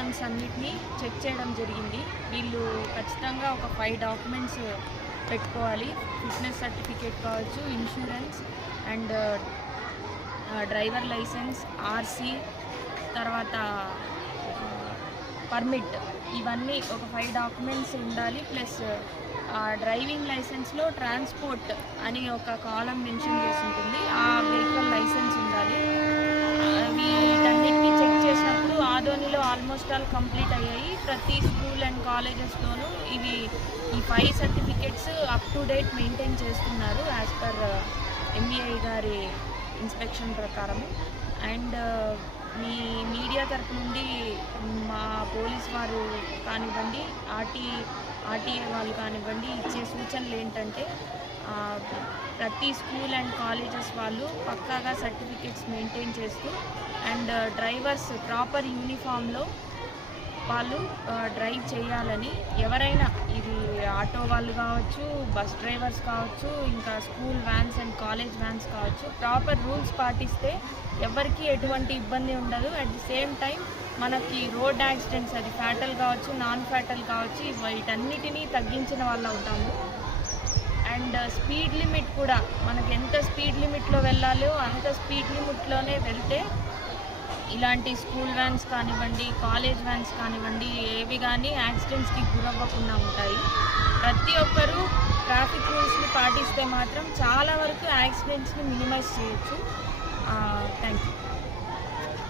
Vans అన్నిటినీ check చేయడం జరిగింది. వీళ్ళు ఖచ్చితంగా ఒక 5 డాక్యుమెంట్స్ పెట్టుకోవాలి. ఫిట్నెస్ సర్టిఫికేట్ కావచ్చు, insurance and driver licence, RC, తర్వాత పర్మిట్, ఇవన్నీ ఒక 5 డాక్యుమెంట్స్ ఉండాలి. ప్లస్ డ్రైవింగ్ లైసెన్స్లో ట్రాన్స్పోర్ట్ అని ఒక కాలం మెన్షన్ చేసి ఉంటుంది. ఆ వెహికల్ లైసెన్స్ ఉండాలి. వీటన్నిటిని చెక్ చేసినప్పుడు ఆదోనిలో ఆల్మోస్ట్ ఆల్ కంప్లీట్ అయ్యాయి. ప్రతి స్కూల్ అండ్ కాలేజెస్లోనూ ఈ 5 certificates up to date maintain చేస్తున్నారు యాజ్ పర్ ఎంఈఐ గారి ఇన్స్పెక్షన్ ప్రకారము. అండ్ మీ మీడియా తరపు నుండి మా పోలీస్ వారు కానివ్వండి, ఆర్టీఏ వాళ్ళు కానివ్వండి ఇచ్చే సూచనలు ఏంటంటే, ప్రతి స్కూల్ అండ్ కాలేజెస్ వాళ్ళు పక్కాగా సర్టిఫికేట్స్ మెయింటైన్ చేస్తూ అండ్ డ్రైవర్స్ ప్రాపర్ యూనిఫామ్లో వాళ్ళు డ్రైవ్ చేయాలని, ఎవరైనా ఇది ఆటో వాళ్ళు కావచ్చు, బస్ డ్రైవర్స్ కావచ్చు, ఇంకా school vans and college vans కావచ్చు, ప్రాపర్ రూల్స్ పాటిస్తే ఎవరికి ఎటువంటి ఇబ్బంది ఉండదు. అట్ ది సేమ్ టైం మనకి రోడ్ యాక్సిడెంట్స్, అది ఫ్యాటల్ కావచ్చు, నాన్ ఫ్యాటల్ కావచ్చు, వీటన్నిటినీ తగ్గించిన వాళ్ళు అవుతాము. అండ్ స్పీడ్ లిమిట్ కూడా మనకి ఎంత స్పీడ్ లిమిట్లో వెళ్ళాలో అంత స్పీడ్ లిమిట్లోనే వెళ్తే ఇలాంటి స్కూల్ వ్యాన్స్ కానివ్వండి, కాలేజ్ వ్యాన్స్ కానివ్వండి, ఏవి కానీ యాక్సిడెంట్స్కి గురవ్వకుండా ఉంటాయి. ప్రతి ఒక్కరూ ట్రాఫిక్ రూల్స్ని పాటిస్తే మాత్రం చాలా వరకు యాక్సిడెంట్స్ని మినిమైజ్ చేయొచ్చు. Thank you.